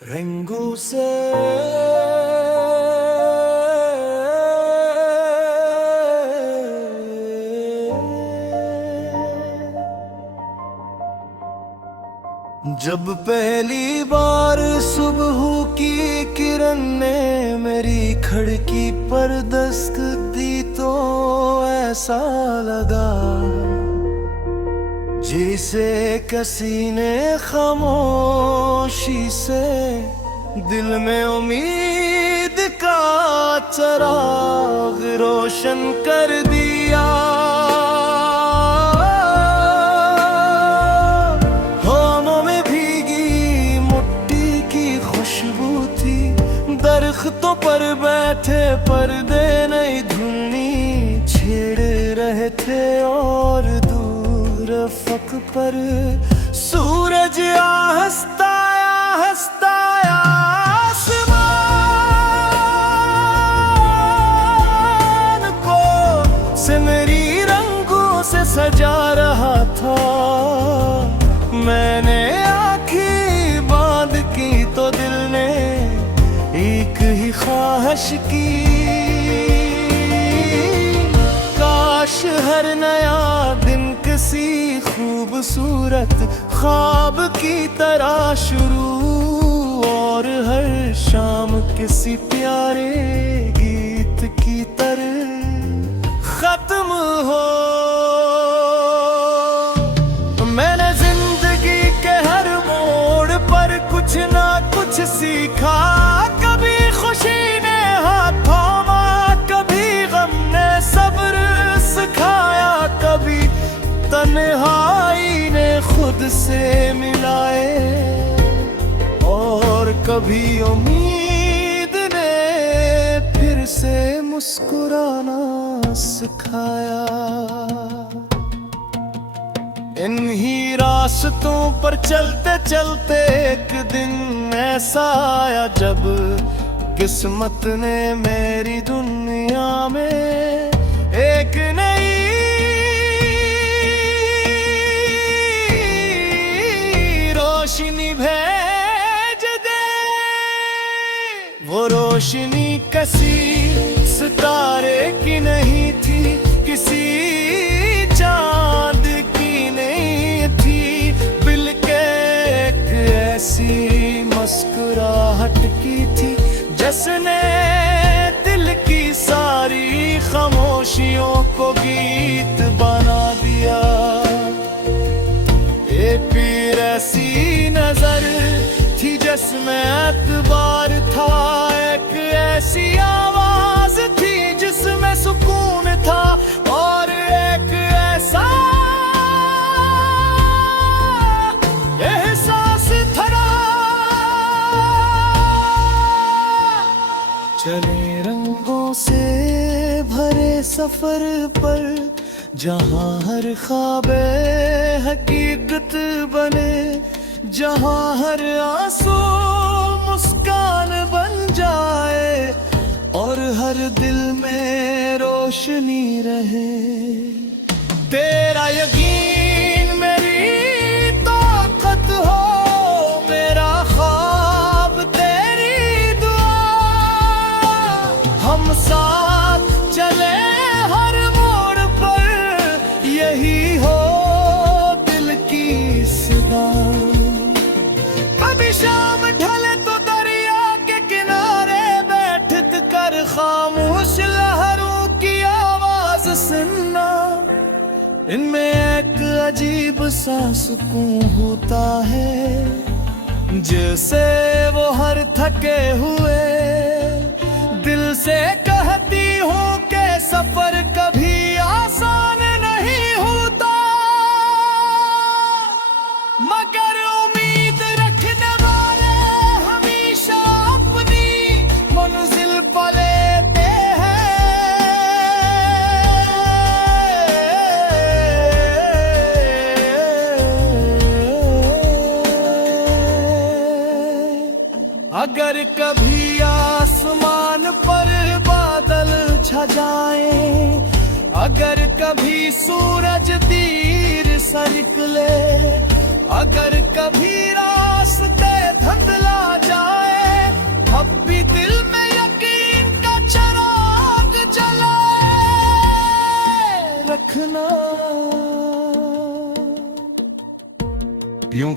रंगों से जब पहली बार सुबह की किरण ने मेरी खिड़की पर दस्तक दी तो ऐसा लगा जैसे किसी ने खामोशी से दिल में उम्मीद का चिराग रोशन कर दिया। होठों में भीगी मिट्टी की खुशबू थी, दरख्तों पर बैठे पर्दे नई धुनी छेड़ रहे थे और रफ़क़ पर सूरज हंसता आसमान को सिमरी रंगों से सजा रहा था। मैंने आँखें बांध की तो दिल ने एक ही ख्वाहिश की, काश हर नया दिन किसी खूबसूरत ख्वाब की तरह शुरू और हर शाम किसी प्यारे गीत की तरह खत्म हो। मैंने जिंदगी के हर मोड़ पर कुछ ना कुछ सीखा, कभी खुशी ने हाथ थामा, कभी गम ने सब्र सिखाया, कभी तन्हाई ने खुद से मिलाए और कभी उम्मीद ने फिर से मुस्कुराना सिखाया। इन्हीं रास्तों पर चलते चलते एक दिन ऐसा आया जब किस्मत ने मेरी दुनिया में एक नई रोशनी भेज दे। वो रोशनी किसी सितारे की नहीं थी, किसी चांद की नहीं थी, बल्कि एक ऐसी मुस्कुराहट की थी जिसने दिल की सारी खामोशियों को गीत बना दिया। ये पीर ऐसी नजर थी जिसमें एतबार था, एक ऐसी आवाज थी जिसमें सुकून था और एक ऐसा एहसास था। चले रंगों से भरे सफर पर जहाँ हर ख्वाबे हकीकत बने, जहाँ हर आंसू मुस्कान बन जाए और हर दिल में रोशनी रहे। तेरा यकीन मेरी ताकत हो, मेरा ख्वाब तेरी दुआ, हम साथ चले हर मोड़ पर, यही हो दिल की सदा। कभी शाम ढले तो दरिया के किनारे बैठ कर खामोश लहरों की आवाज सुनना, इनमें एक अजीब सा सुकून होता है जैसे वो हर थके हुए दिल से कहती हूँ कि सफर कभी आसान नहीं होता, मगर उम्मीद रखने वाले हमेशा अपनी मंजिल पर लेते हैं। अगर कभी आसमान पर बादल छा जाए, अगर कभी सूरज तीर सा निकले, अगर कभी रास्ते धुंधला जाए,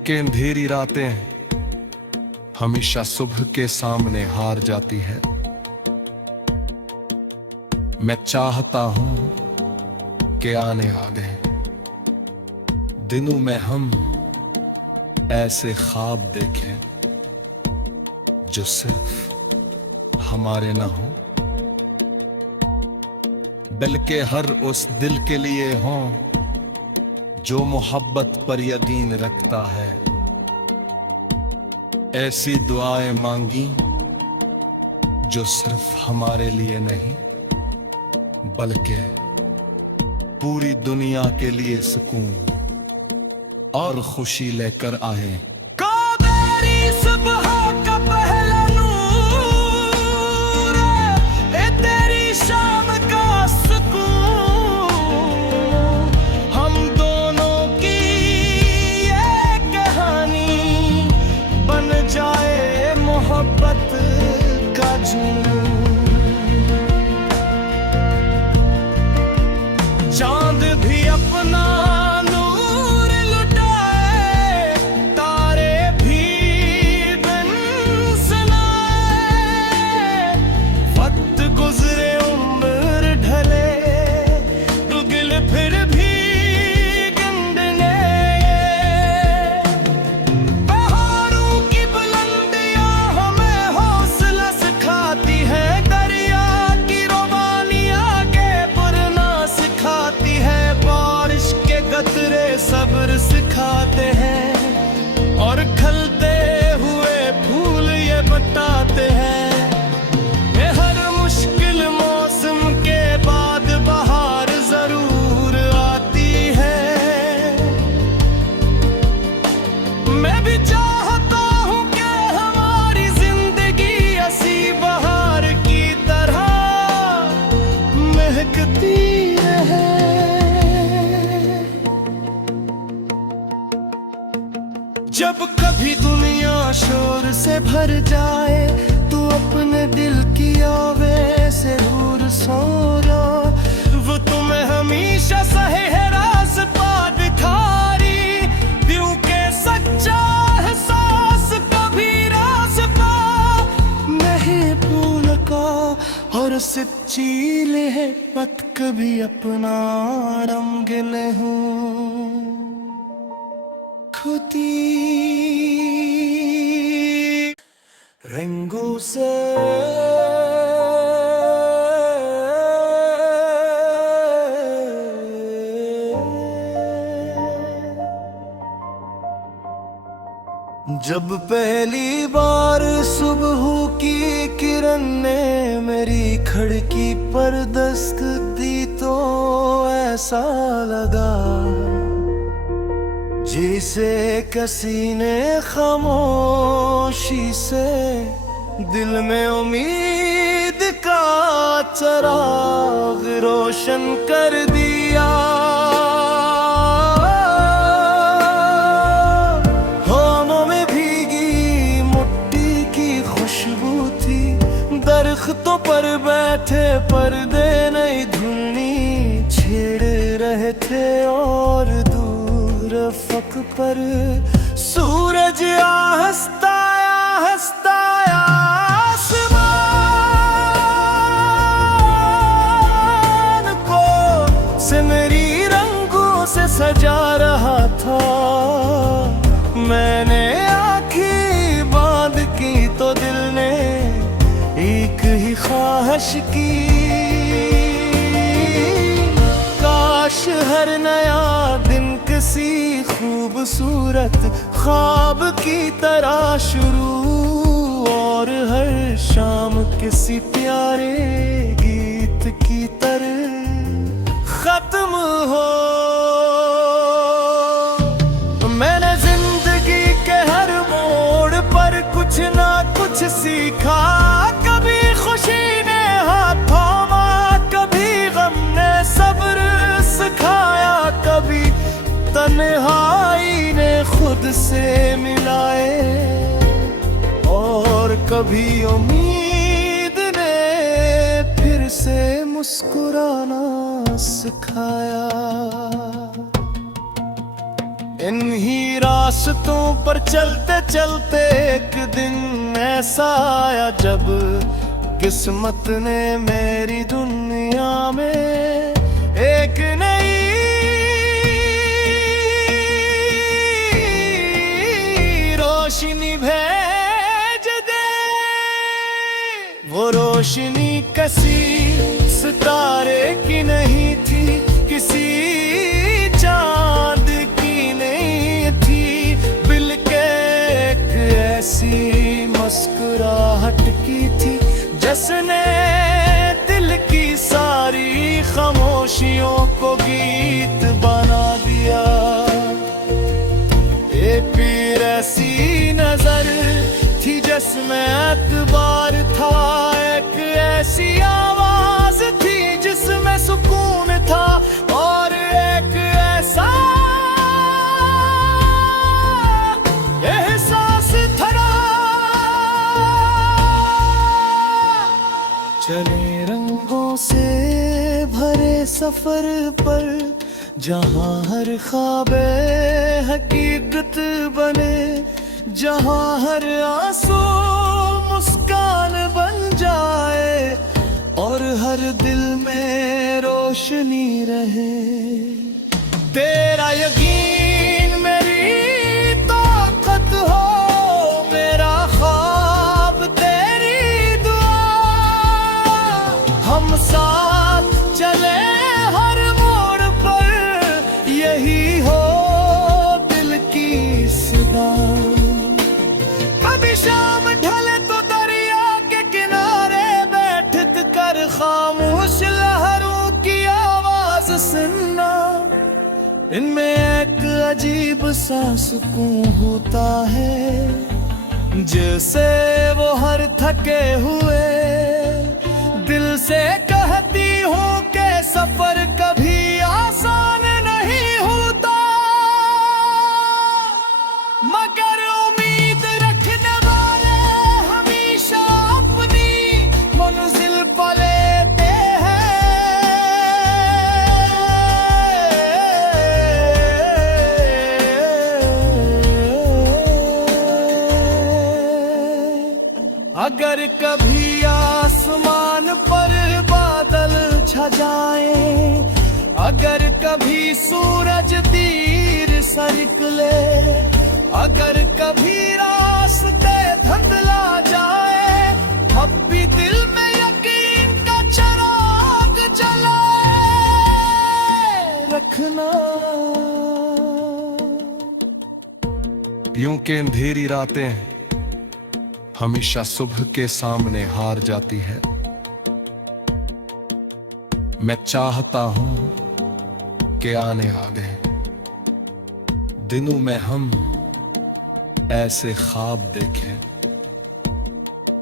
के अंधेरी रातें हमेशा सुबह के सामने हार जाती है। मैं चाहता हूं कि आने आगे दिनों में हम ऐसे ख्वाब देखें जो सिर्फ हमारे न हों, बल्कि हर उस दिल के लिए हों जो मोहब्बत पर यकीन रखता है। ऐसी दुआएं मांगी जो सिर्फ हमारे लिए नहीं बल्कि पूरी दुनिया के लिए सुकून और खुशी लेकर आए। कावेरी सुबह का पहला नूर, ए तेरी शाम का सुकून, हम दोनों की ये कहानी बन जाए मोहब्बत का जुनून। चांद भी अपना नूर लुटाए, तारे भी बिन सनाए, वक्त गुजरे उम्र ढले, दुगिल फिर भी गिनने। पहाड़ों की बुलंदियां हमें हौसला सिखाती है, दरिया की रोमानियां के बुरना सिखाती है, बारिश के कतरे सब्र सिखाते हैं और खिलते हुए फूल ये बताते हैं कि हर मुश्किल मौसम के बाद बहार जरूर आती है। मैं भी चाहता हूँ कि हमारी जिंदगी ऐसी बहार की तरह महकती रहे। जब कभी दुनिया शोर से भर जाए, तू अपने दिल की आवे से दूर सो जा, वो तुम्हें हमेशा सहे है रास पा दिखारी, दिल के सच्चा एहसास कभी रास पा नहीं भूल का, और सच्ची ले पत कभी अपना रंग गिले हूँ खुदी रंगों से। जब पहली बार सुबह की किरण ने मेरी खिड़की पर दस्तक दी तो ऐसा लगा जैसे किसी ने खामोशी से दिल में उम्मीद का चिराग रोशन कर दिया। होठों में भीगी मिट्टी की खुशबू थी, दरख्तों पर बैठे पर्दे नई धुनी छेड़ रहे थे, और फक पर सूरज हंसता आसमान को सिमरी रंगों से सजा रहा था। मैंने आँखें बांध की तो दिल ने एक ही ख्वाहिश की, काश हर नया दिन किसी खूबसूरत ख्वाब की तरह शुरू, और हर शाम किसी प्यारे गीत की तरह खत्म हो। मैंने जिंदगी के हर मोड़ पर कुछ ना कुछ सीखा, कभी खुशी ने हाथ थामा, कभी गम ने सब्र सिखाया, कभी तन्हाई ने खुद से मिलाए, और कभी उम्मीद ने फिर से मुस्कुराना सिखाया। इन्हीं रास्तों पर चलते चलते एक दिन ऐसा आया जब किस्मत ने मेरी दुनिया में एक नई रोशनी भेज दे। वो रोशनी किसी सितारे की नहीं थी, किसी चांद की नहीं थी, बल्कि एक ऐसी मुस्कुराहट की थी जिसने दिल की सारी खामोशियों को गीत बना दिया। ये पीर ऐसी नजर थी जिसमें एतबार था, एक ऐसी आवाज थी जिसमें सुकून था, और एक ऐसा एहसास था। चले रंगों से भरे सफर पर, जहाँ हर ख्वाबे हकीकत बने, जहाँ हर आंसू मुस्कान बन जाए और हर दिल में रोशनी रहे। तेरा यकीन मेरी ताकत हो, मेरा ख्वाब तेरी दुआ, हम साथ चले हर मोड़ पर, यही हो दिल की सदा। कभी शाम ढले तो दरिया के किनारे बैठ कर खामोश लहरों की आवाज सुनना, इनमें एक अजीब सा सुकून होता है, जैसे वो हर थके हुए दिल से कहती हूँ कि सफर कभी आसान नहीं होता, मगर उम्मीद रखने वाले हमेशा अपनी मंजिल पर लेते हैं। अगर कभी आसमान पर बादल छा जाए, अगर कभी सूरज तीर सरक ले, अगर कभी रास्ते धुंधला जाए, अब भी दिल में यकीन का चिराग जलाए रखना। यूं के अंधेरी रातें हमेशा सुबह के सामने हार जाती है। मैं चाहता हूं कि आने आगे दिनों में हम ऐसे ख्वाब देखें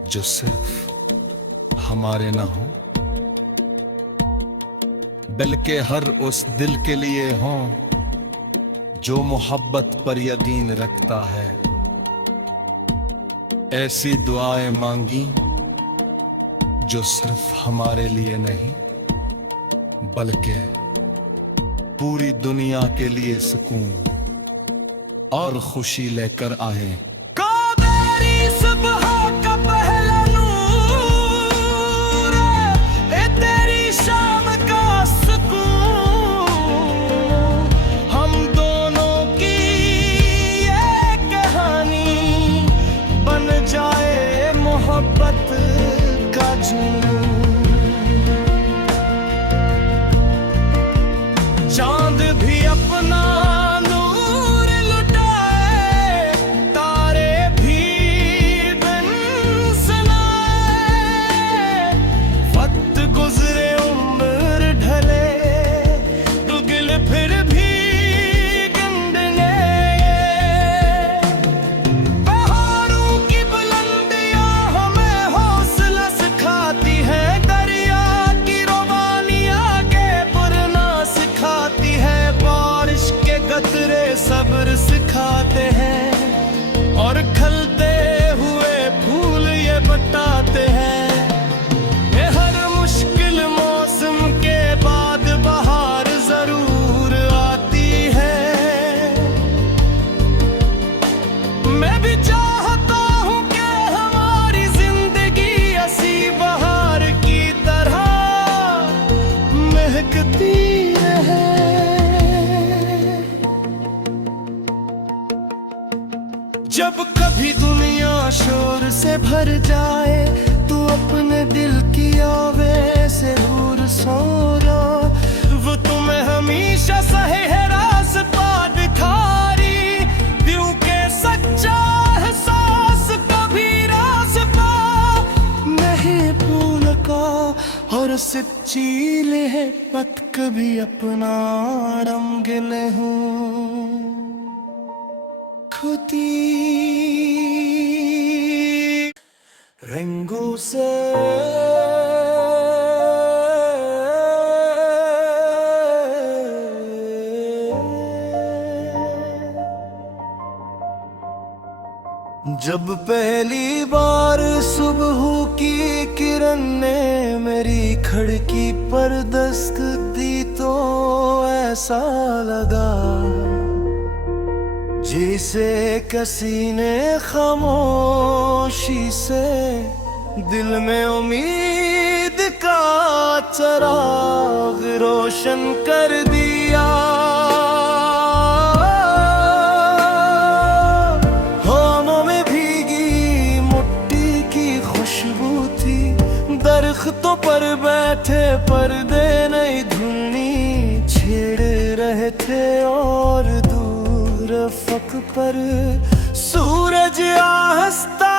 जो सिर्फ हमारे ना हों, बल्कि हर उस दिल के लिए हों जो मोहब्बत पर यकीन रखता है। ऐसी दुआएं मांगी जो सिर्फ हमारे लिए नहीं, बल्कि पूरी दुनिया के लिए सुकून और खुशी लेकर आए। कावेरी सुबह का पहला नूर, ए तेरी शाम का सुकून, हम दोनों की ये कहानी बन जाए मोहब्बत का जुनून। चांद भी अपना नूर लुटाए, तारे भी बिन सनाए, वक्त गुजरे उम्र ढले, दुगिल फिर भी गिनने। पहाड़ों की बुलंदियां हमें हौसला सिखाती है, दरिया की रोमानियां के बुरना सिखाती है, बारिश के कतरे सब्र सिखाते हैं, और खलते हुए फूल ये बताते हैं कि हर मुश्किल मौसम के बाद बहार जरूर आती है। शोर से भर जाए, तू अपने दिल की आवे से दूर सो रहा। वो तुम्हें हमेशा सहे है रास्ता दिखारी, दिल के सच्चा एहसास कभी रास्ता नहीं भूलता। और सच्ची ले पत कभी अपना रंग गिले हूँ खुदी रंगों से। जब पहली बार सुबह की किरण ने मेरी खिड़की पर दस्तक दी, तो ऐसा लगा जैसे किसी ने खामोशी से दिल में उम्मीद का चिराग रोशन कर दिया। होठों में भीगी मिट्टी की खुशबू थी, दरख्तों पर बैठे पर्दे नई धुनी छेड़ रहे थे, और फक पर सूरज हंसता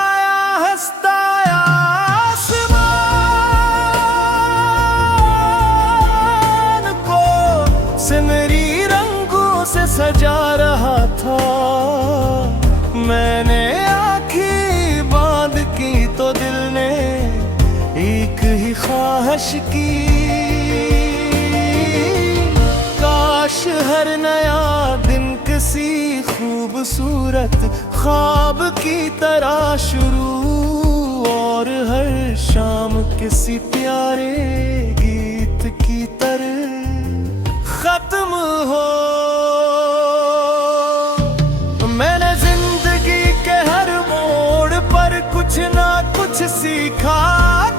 आसमान को सिमरी रंगों से सजा रहा था। मैंने आँखें बांध की तो दिल ने एक ही ख्वाहिश की, काश हर नया दिन किसी खूबसूरत ख्वाब की तरह शुरू, और हर शाम किसी प्यारे गीत की तरह खत्म हो। मैंने जिंदगी के हर मोड़ पर कुछ ना कुछ सीखा,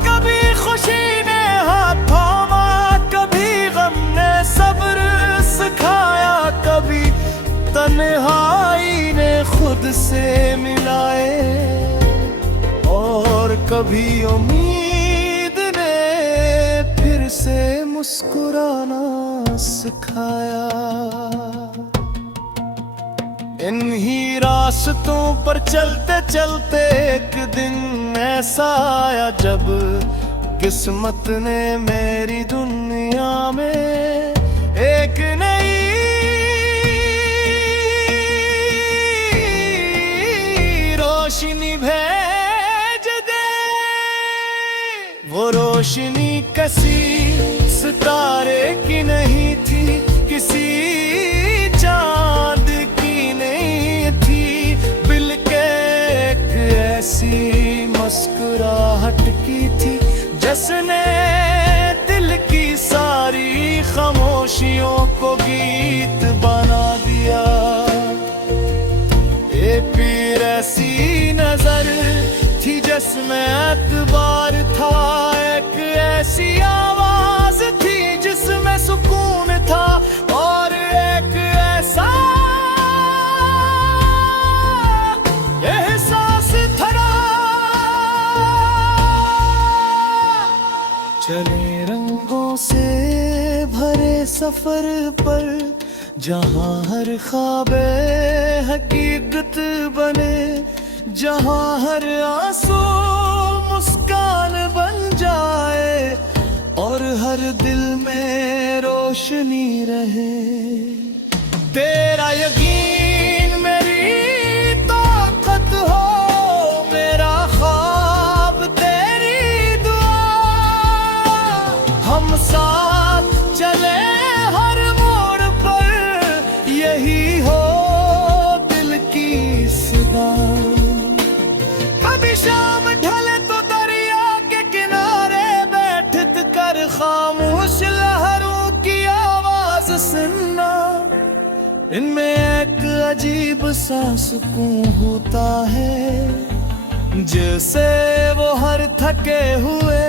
कभी खुशी ने हाथ थामा, कभी गम ने सब्र सिखाया, कभी तन्हाई ने खुद से मिलाए, और कभी उम्मीद ने फिर से मुस्कुराना सिखाया। इन्हीं रास्तों पर चलते चलते एक दिन ऐसा आया, जब किस्मत ने मेरी दुनिया में एक नई रोशनी भेज दे। वो रोशनी किसी सितारे की नहीं थी, किसी चांद की नहीं थी, बल्कि एक ऐसी मुस्कुराहट की थी जिसने दिल की सारी खामोशियों को गीत बना दिया। ये पीर ऐसी नजर थी जिसमें एतबार था, एक ऐसी आवाज थी जिसमें सुकून था, और एक ऐसा एहसास था। चले रंगों से भरे सफर पर, जहाँ हर ख्वाबे हकीकत बने, जहाँ हर आंसू मुस्कान बन जाए, और हर दिल में रोशनी रहे। तेरा यकीन मेरी ताकत हो, मेरा ख्वाब तेरी दुआ, हम साथ चले हर मोड़ पर, यही हो दिल की सदा। कभी शाम ढले तो दरिया के किनारे बैठ कर खामोश लहरों की आवाज सुनना, इनमें एक अजीब सा सुकून होता है, जैसे वो हर थके हुए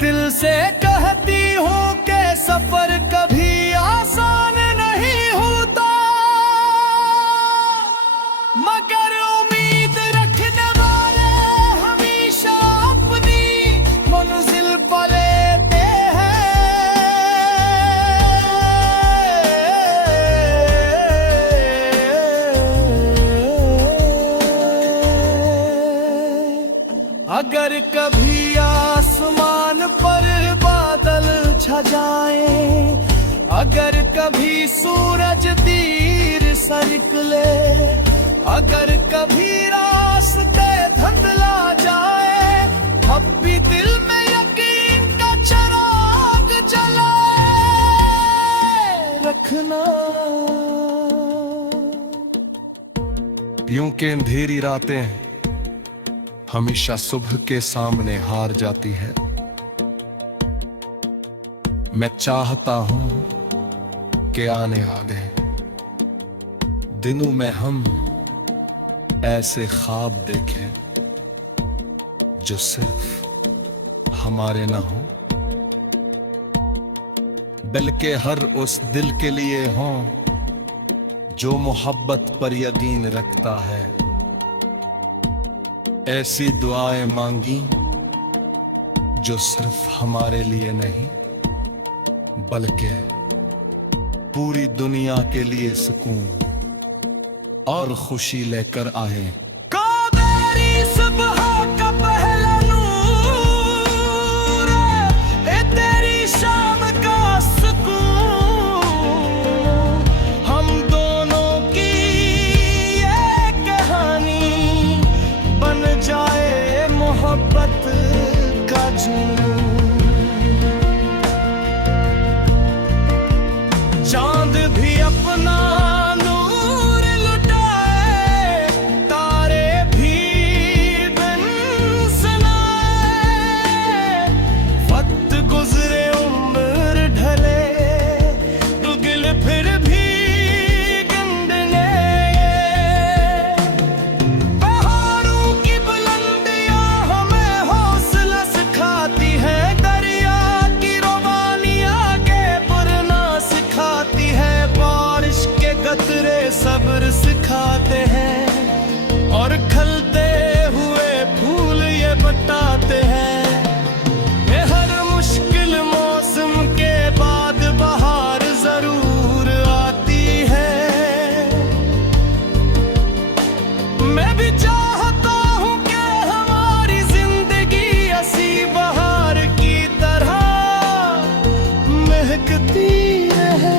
दिल से कहती हूँ कि सफर कभी आसान नहीं होता, मगर उम्मीद रखना अगर कभी आसमान पर बादल छा जाए, अगर कभी सूरज तीर सा निकले, अगर कभी रास्ते धुंधला जाए, अब भी दिल में यकीन का चिराग जलाए रखना। यूं के अंधेरी रातें हमेशा सुबह के सामने हार जाती है। मैं चाहता हूं कि आने वाले दिनों में हम ऐसे ख्वाब देखें जो सिर्फ हमारे न हों, बल्कि हर उस दिल के लिए हों जो मोहब्बत पर यकीन रखता है। ऐसी दुआएं मांगी जो सिर्फ हमारे लिए नहीं बल्कि पूरी दुनिया के लिए सुकून और खुशी लेकर आए। कावेरी सुबह का पहला नूर, ए तेरी शाम का सुकून, हम दोनों की ये कहानी बन जाए मोहब्बत का जुनून। चांद भी अपना नूर लुटाए, तारे भी बिन सनाए, वक्त गुजरे उम्र ढले, दुगिल फिर भी गिनने। पहाड़ों की बुलंदियां हमें हौसला सिखाती है, दरिया की रोमानियां आगे बढ़ना सिखाती है, बारिश के कतरे सब्र सिखाते हैं और खिलते हुए फूल ये बताते हैं कि हर मुश्किल मौसम के बाद बहार जरूर आती है। मैं भी चाहता हूँ कि हमारी जिंदगी ऐसी बहार की तरह महकती रहे।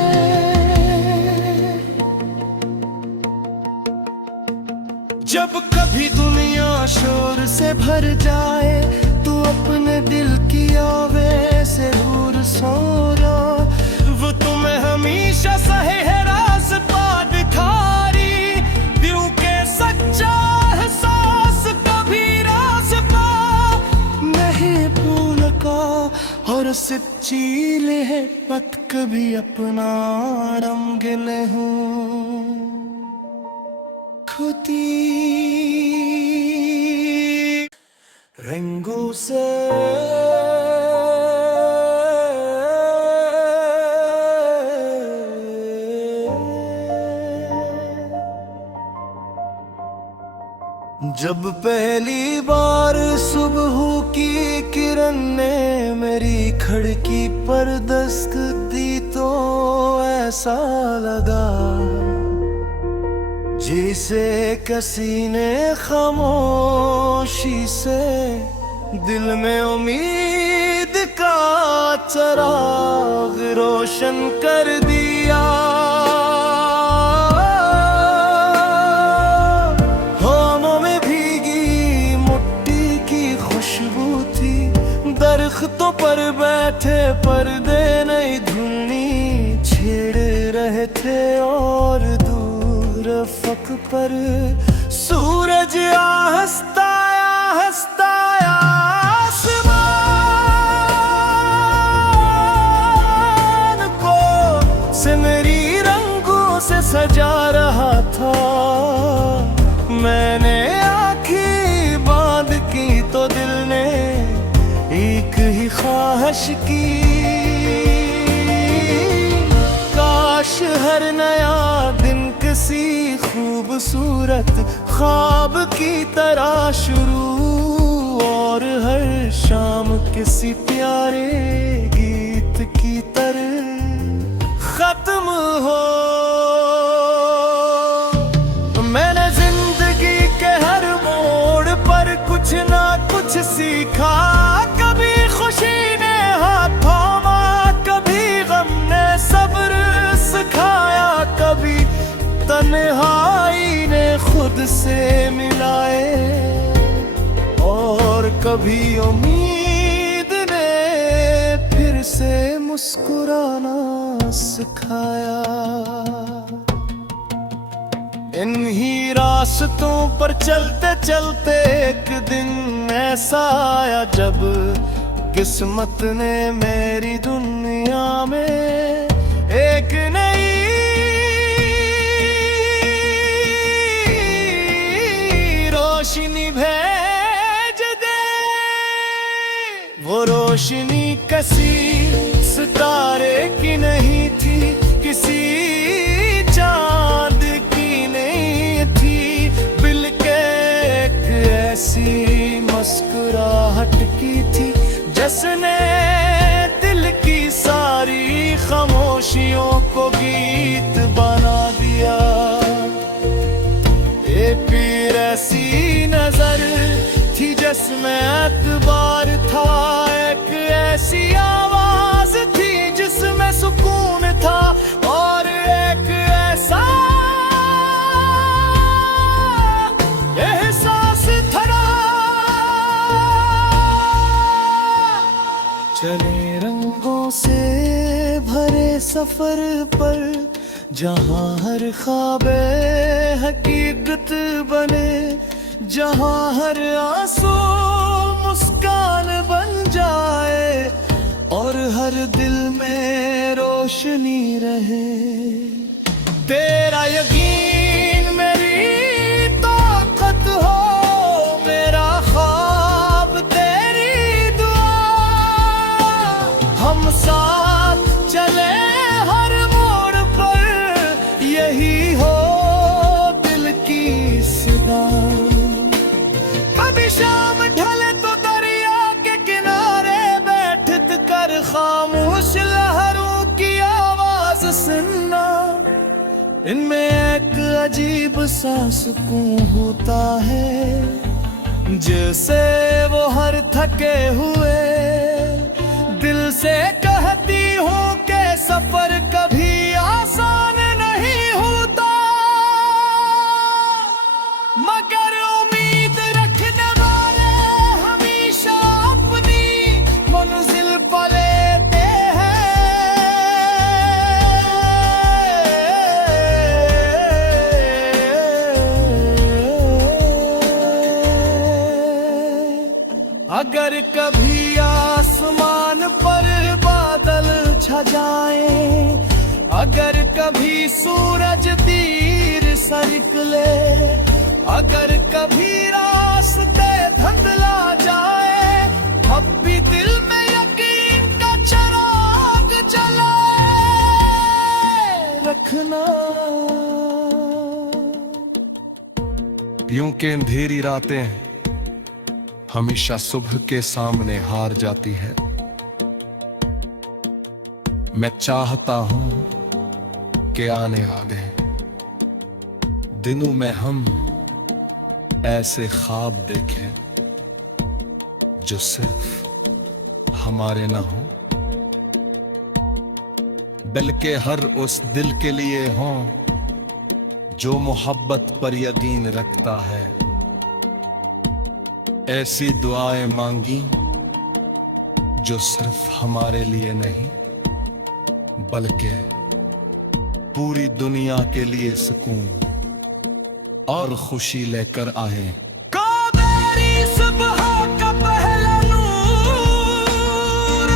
जब कभी दुनिया शोर से भर जाए, तू अपने दिल की आवे से दूर सो रहा, वो तुम्हें हमेशा सहे है रास पा दिखारी, दिल के सच्चा एहसास कभी रास पा नहीं भूल का, और सच्ची ले पत कभी अपना रंग ले हूँ खुदी रंगों से। जब पहली बार सुबह की किरण ने मेरी खिड़की पर दस्तक दी तो ऐसा लगा जैसे किसी ने खामोशी से दिल में उम्मीद का चिराग रोशन कर दिया। होठों में भीगी मिट्टी की खुशबू थी, दरख्तों पर बैठे पर्दे नई धुनी छेड़ रहे थे, और फक पर सूरज हंसता आसमान को सिमरी रंगों से सजा रहा था। मैंने आँखें बांध की तो दिल ने एक ही ख्वाहिश की, काश हर नया दिन किसी खूबसूरत ख्वाब की तरह शुरू, और हर शाम किसी प्यारे गीत की तरह खत्म हो। मैंने जिंदगी के हर मोड़ पर कुछ ना कुछ कभी उम्मीद ने फिर से मुस्कुराना सिखाया। इन्हीं रास्तों पर चलते चलते एक दिन ऐसा आया जब किस्मत ने मेरी दुनिया में एक नई रोशनी भेज दे। वो रोशनी किसी सितारे की नहीं थी, किसी चांद की नहीं थी, बल्कि एक ऐसी मुस्कुराहट की थी जिसने दिल की सारी खामोशियों को गीत बना दिया। ये पीर ऐसी नजर थी जिसमें एतबार था, एक ऐसी आवाज थी जिसमें सुकून था, और एक ऐसा एहसास था। चले रंगों से भरे सफर पर, जहाँ हर ख्वाबे हकीकत बने, जहाँ हर आंसू मुस्कान बन जाए और हर दिल में रोशनी रहे। तेरा यकीन मेरी ताकत हो, मेरा ख्वाब तेरी दुआ, हम साथ चले हर मोड़ पर, यही हो दिल की सदा। कभी शाम ढले तो दरिया के किनारे बैठत कर खामोश लहरों की आवाज सुनना, इनमें एक अजीब सा सुकून होता है, जैसे वो हर थके हुए दिल से कहती हूँ कि सफर कभी आसान नहीं होता, मगर उम्मीद रखने वाले हमेशा अपनी मंजिल पर लेते हैं। अगर कभी आसमान पर बादल छा जाए, अगर कभी सूरज तीर सरक ले, अगर कभी रास्ते धुंधला जाए, अब भी दिल में यकीन का चिराग जलाए रखना। यूं के अंधेरी रातें हमेशा सुबह के सामने हार जाती है। मैं चाहता हूं कि आने वाले दिनों में हम ऐसे ख्वाब देखें जो सिर्फ हमारे न हों, बल्कि हर उस दिल के लिए हों जो मोहब्बत पर यकीन रखता है। ऐसी दुआएं मांगी जो सिर्फ हमारे लिए नहीं, बल्कि पूरी दुनिया के लिए सुकून और खुशी लेकर आए। कावेरी सुबह का पहला नूर,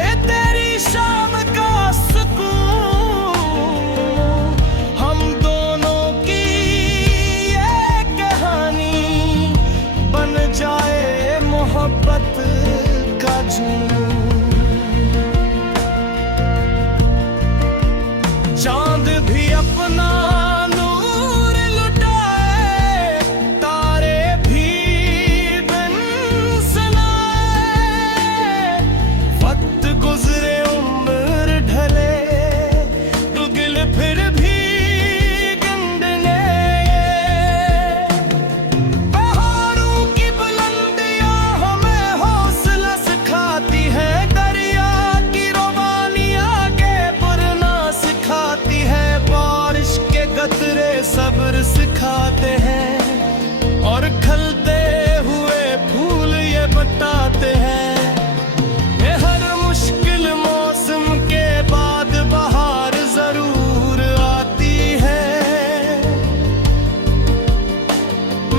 ए तेरी शाम का सुकून, हम दोनों की ये कहानी बन जाए मोहब्बत का जुनून। चांद भी अपना नूर लुटाए, तारे भी बिन सनाए, वक्त गुजरे उम्र ढले, दुगिल फिर भी गिनने। पहाड़ों की बुलंदियां हमें हौसला सिखाती है, लौटाते हैं। ये हर मुश्किल मौसम के बाद बहार जरूर आती है।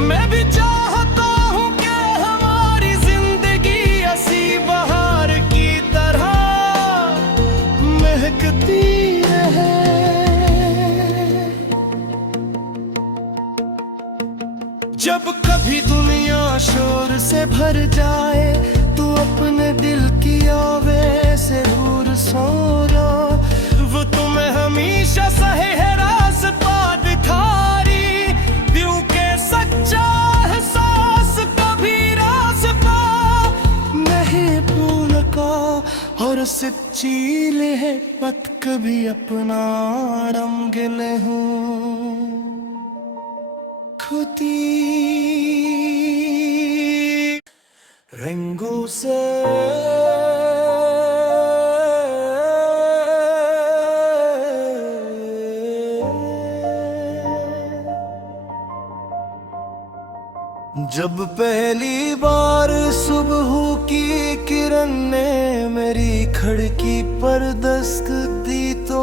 मैं भी चाहता हूँ कि हमारी जिंदगी ऐसी बहार की तरह महकती रहे। जब कभी दुनिया शोर से भर जाए, तू अपने दिल की आवे से दूर सो रहा। वो तुम्हें हमेशा सही है रास्ता दिखारी, दिल के सच्चा एहसास कभी रास्ता नहीं भूलता। और सच्ची ले पत कभी अपना रंग ले हूँ खुदी रंगों से। जब पहली बार सुबह की किरण ने मेरी खिड़की पर दस्तक दी, तो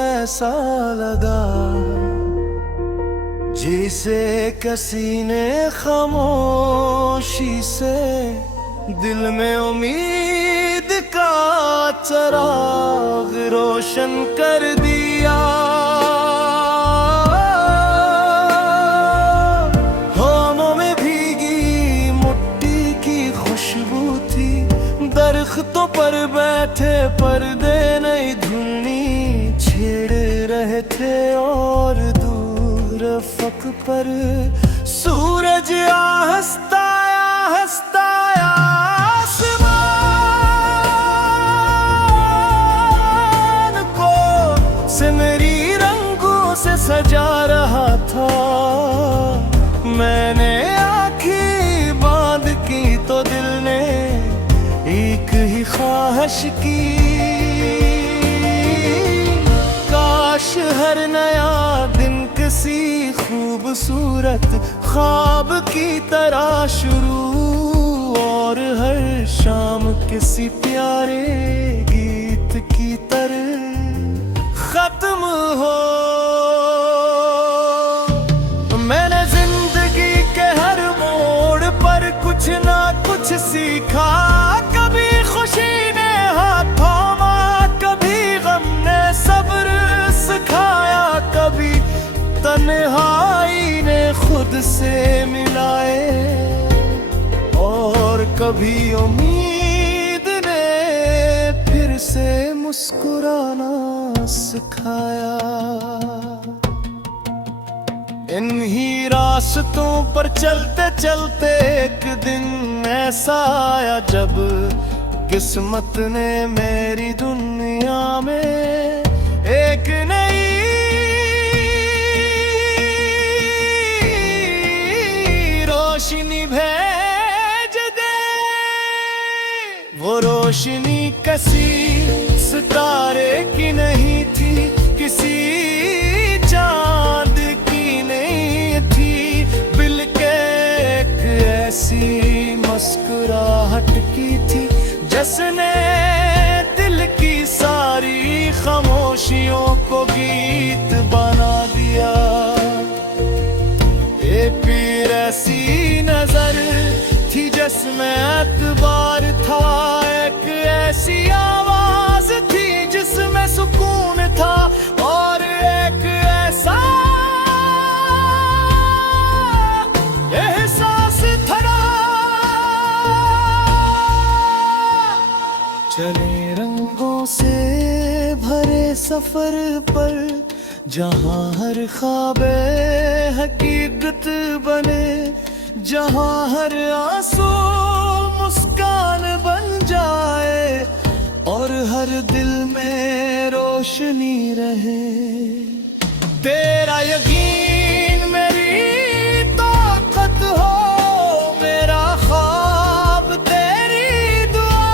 ऐसा लगा जिसे किसी ने खामोशी से दिल में उम्मीद का चिराग रोशन कर दिया। होठों में भीगी मिट्टी की खुशबू थी, दरख्तों पर बैठे पर्दे नई धुनी छेड़ रहे थे। और रफ़क़ पर सूरज हंसता हंसता आसमान को सिमरी रंगों से सजा रहा था। मैंने आँखें बांध की तो दिल ने एक ही ख्वाहिश की, काश हर नया दिन किसी खूबसूरत ख्वाब की तरह शुरू, और हर शाम किसी प्यारे गीत की तरह खत्म हो। मैंने जिंदगी के हर मोड़ पर कुछ ना कुछ सीखा। कभी खुशी ने हाथ थामा, कभी गम ने सब्र सिखाया, कभी तन्हाई ने खुद से मिलाए, और कभी उम्मीद ने फिर से मुस्कुराना सिखाया। इन्हीं रास्तों पर चलते चलते एक दिन ऐसा आया, जब किस्मत ने मेरी दुनिया में एक नई रोशनी भेज दे। वो रोशनी किसी सितारे की नहीं थी, किसी चांद की नहीं थी, बल्कि एक ऐसी मुस्कुराहट की थी जिसने दिल की सारी खामोशियों को गीत बना दिया। फिर ऐसी नजर थी जिसमें एतबार था, एक ऐसी आवाज थी जिसमें सुकून था, और एक ऐसा एहसास था। चले रंगों से भरे सफर पर, जहाँ हर ख्वाबे हकीकत बने, जहाँ हर आंसू मुस्कान बन जाए, और हर दिल में रोशनी रहे। तेरा यकीन मेरी ताकत हो, मेरा ख्वाब तेरी दुआ,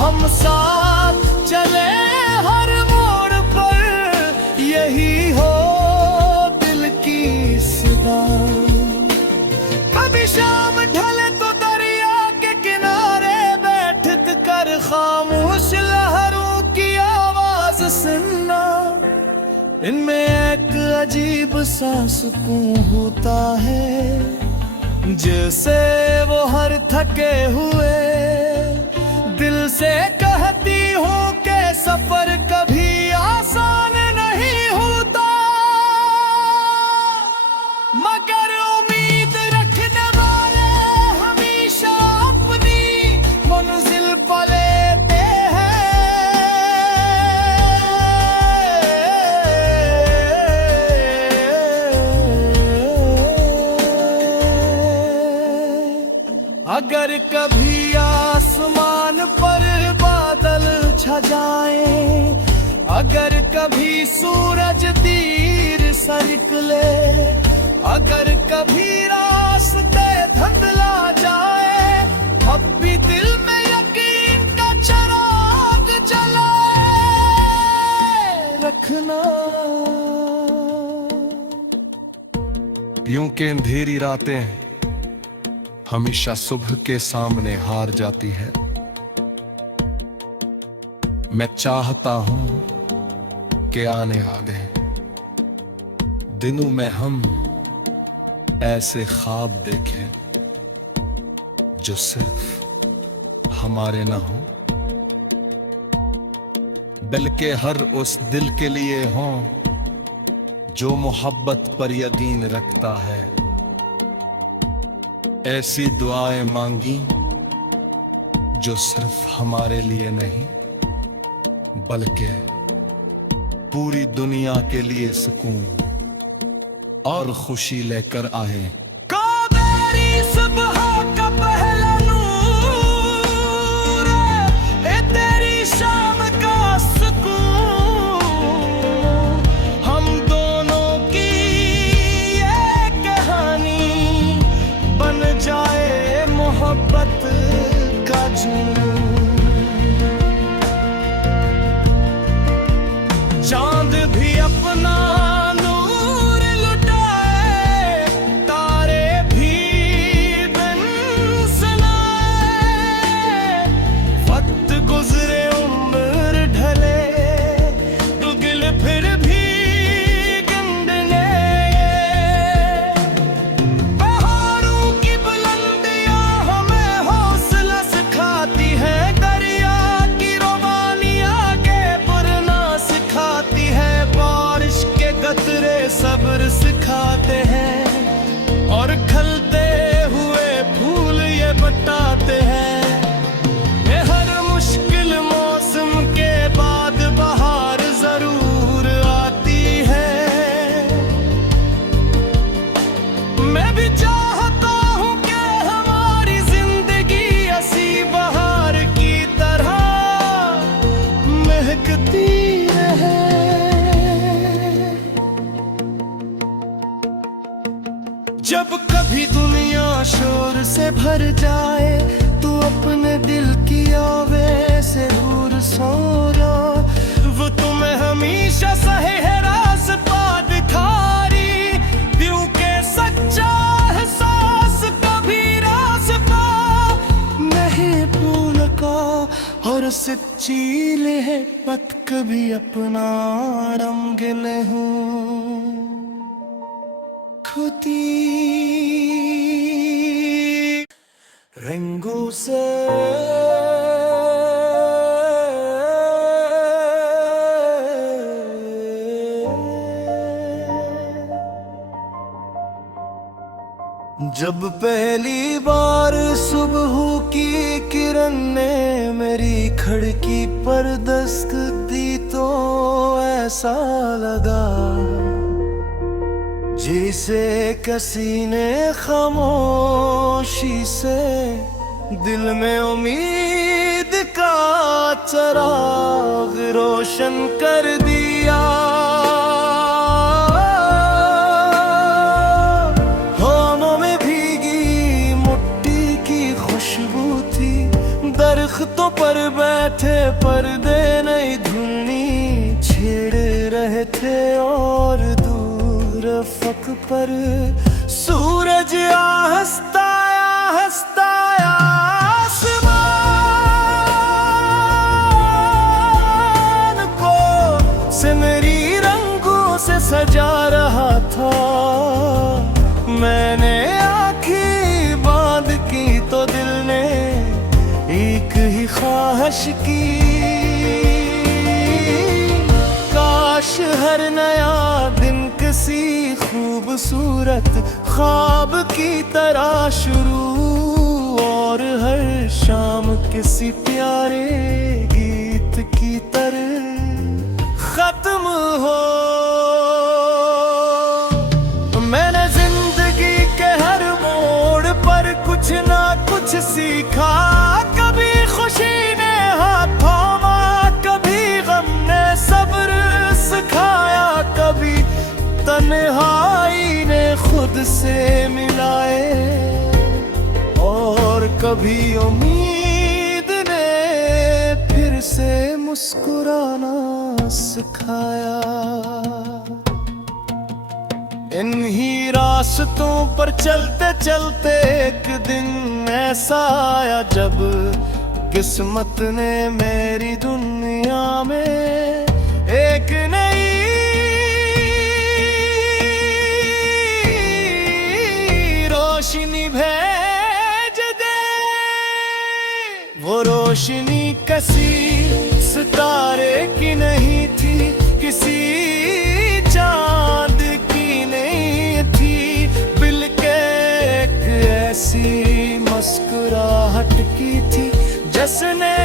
हम साथ चले हर मोड़ पर, यही हो दिल की सदा। कभी शाम ढले तो इनमें एक अजीब सा सुकून होता है, जैसे वो हर थके हुए दिल से कहती हूँ कि सफर कभी आसान नहीं होता, मगर उम्मीद रखने वाले हमेशा अपनी मंजिल पर लेते अगर कभी आसमान पर बादल छा जाए, अगर कभी सूरज तीर सा निकले, अगर कभी रास्ते धुंधला जाए, अब भी दिल में यकीन का चिराग जलाए रखना। यूं के अंधेरी रातें हमेशा सुबह के सामने हार जाती है। मैं चाहता हूं कि आने आ गए दिनों में हम ऐसे ख्वाब देखें जो सिर्फ हमारे ना हों, बल्कि हर उस दिल के लिए हों जो मोहब्बत पर यकीन रखता है। ऐसी दुआएं मांगी जो सिर्फ हमारे लिए नहीं बल्कि पूरी दुनिया के लिए सुकून और खुशी लेकर आए। कावेरी सुबह का पहला नूर, ए तेरी शाम का सुकून, हम दोनों की ये कहानी बन जाए मोहब्बत का जुनून। चांद भी अपना नूर लुटाए, तारे भी बिन सनाए, वक्त गुजरे उम्र ढले, दुगिल फिर भी गिनने। पहाड़ों की बुलंदियां हमें हौसला सिखाती है, दरिया की रोमानियां आगे बढ़ना सिखाती है, बारिश के कतरे सब्र सिखाते हैं और खिलते हुए फूल ये बताते हैं। ये हर मुश्किल मौसम के बाद बहार जरूर आती है। मैं भी चाहता हूँ कि हमारी जिंदगी ऐसी बहार की तरह महकती रहे। जब कभी दुनिया शोर से भर जाए, तू अपने दिल की आवे से दूर सो रहा, वो तुम्हें हमेशा सही है रास्ता दिखारी, दिल के सच्चा एहसास कभी रास्ता नहीं भूलता, और सच्ची ले मत कभी अपना रंगन हूँ खुदी रंगों से जब पहली बार सुबह की किरण ने मेरी खिड़की पर दस्तक दी तो ऐसा लगा जैसे किसी ने खामोशी से दिल में उम्मीद का चिराग रोशन कर दिया। होठों में भीगी मिट्टी की खुशबू थी, दरख्तों पर बैठे पर्दे नई धुनी छेड़ रहे थे, और दूर अफक पर सूरज हंसता आसमान को सिमरी रंगों की। काश हर नया दिन किसी खूबसूरत ख्वाब की तरह शुरू, और हर शाम किसी प्यारे गीत की तरह खत्म हो। मैंने जिंदगी के हर मोड़ पर कुछ ना कुछ सीखा, कभी खुशी ने हाथ थामा, कभी गम ने सब्र सिखाया, कभी तन्हाई ने खुद से मिलाए, और कभी उम्मीद ने फिर से मुस्कुराना सिखाया। इन्हीं रास्तों पर चलते चलते एक दिन ऐसा आया जब किस्मत ने मेरी दुनिया में एक नई रोशनी भेज दे। वो रोशनी किसी सितारे की नहीं थी, किसी चांद की नहीं थी, बल्कि एक ऐसी मुस्कुराहट की थी जिसने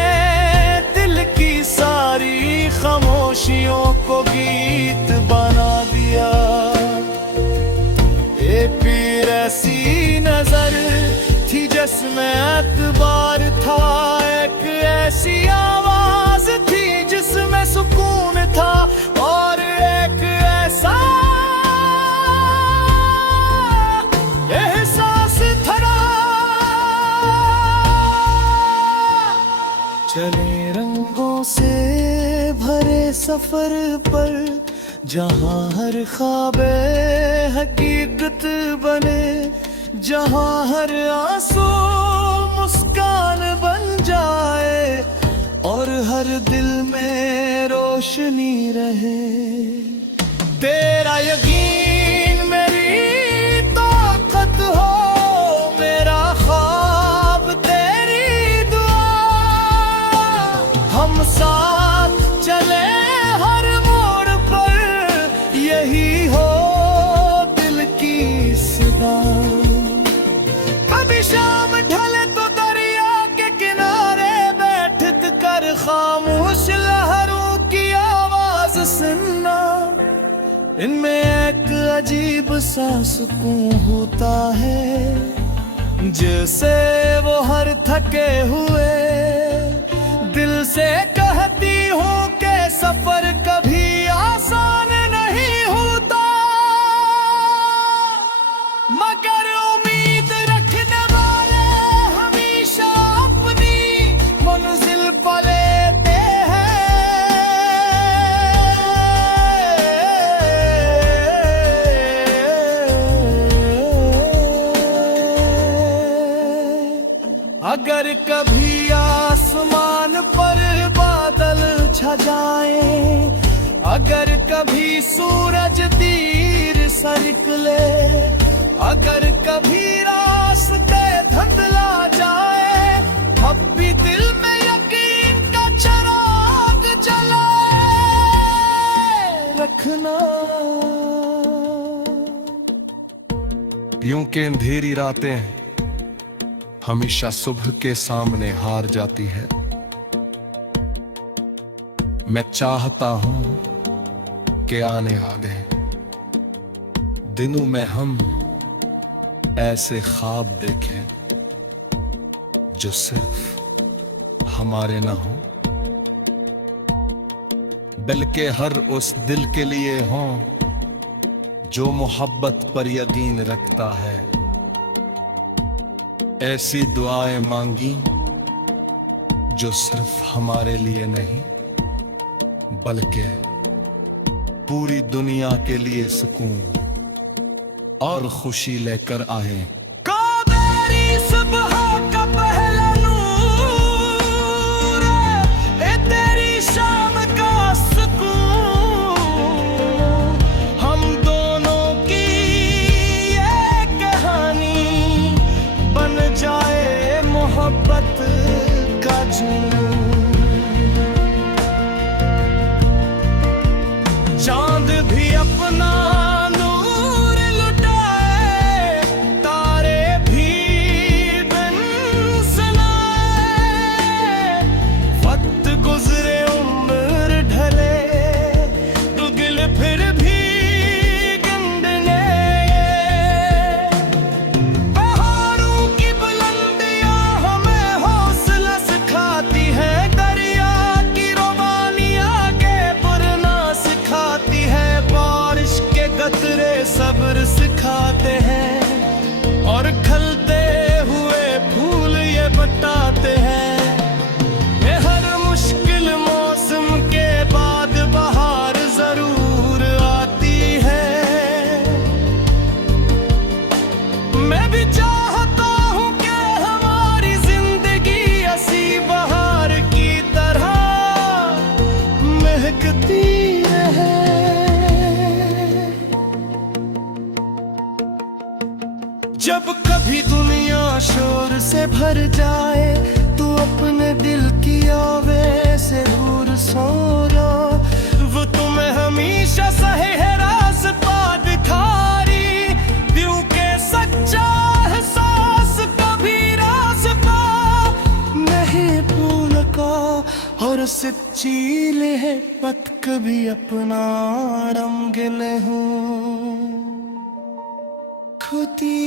दिल की सारी खामोशियों को गीत बना दिया। ये पीर ऐसी नजर थी जिसमें एतबार था, एक ऐसी आवाज थी जिसमें सुकून था, और एक ऐसा एहसास था। चले रंगों से भरे सफर पर, जहाँ हर ख्वाबे हकीकत बने, जहाँ हर आंसू मुस्कान बन जाए, और हर दिल में रोशनी रहे। तेरा यकीन मेरी ताकत हो, मेरा ख्वाब तेरी दुआ, हम साथ चले हर मोड़ पर, यही हो दिल की सदा। कभी शाम ढले तो दरिया के किनारे बैठ कर खामोश लहरों की आवाज सुनना, इनमें एक अजीब सा सुकून होता है, जैसे वो हर थके हुए दिल से कहती हूँ कि सफर कभी आसान नहीं होता, मगर उम्मीद रखने वाले हमेशा अपनी मंजिल पर लेते हैं। अगर कभी आसमान पर बादल छा जाए, अगर कभी सूरज तीर सा निकले, अगर कभी रास्ते धुंधला जाए, अब भी दिल में यकीन का चिराग जलाए रखना। यूं के अंधेरी रातें हमेशा सुबह के सामने हार जाती है। मैं चाहता हूं कि आने आ गए दिनों में हम ऐसे ख्वाब देखें जो सिर्फ हमारे ना हों, बल्कि हर उस दिल के लिए हों जो मोहब्बत पर यकीन रखता है। ऐसी दुआएं मांगी जो सिर्फ हमारे लिए नहीं, बल्कि पूरी दुनिया के लिए सुकून और खुशी लेकर आए। काबेरी सुबह का पहला नूर, ए तेरी शाम का सुकून, हम दोनों की ये कहानी बन जाए मोहब्बत का जुनून। भर जाए तू अपने दिल की आवे से दूर सो रहा। वो तुम्हें हमेशा सही है रास्ता दिखारी, दिल के सच्चा एहसास कभी रास्ता नहीं भूल का, और सच्ची ले पत कभी अपना रंगल हूँ खुदी।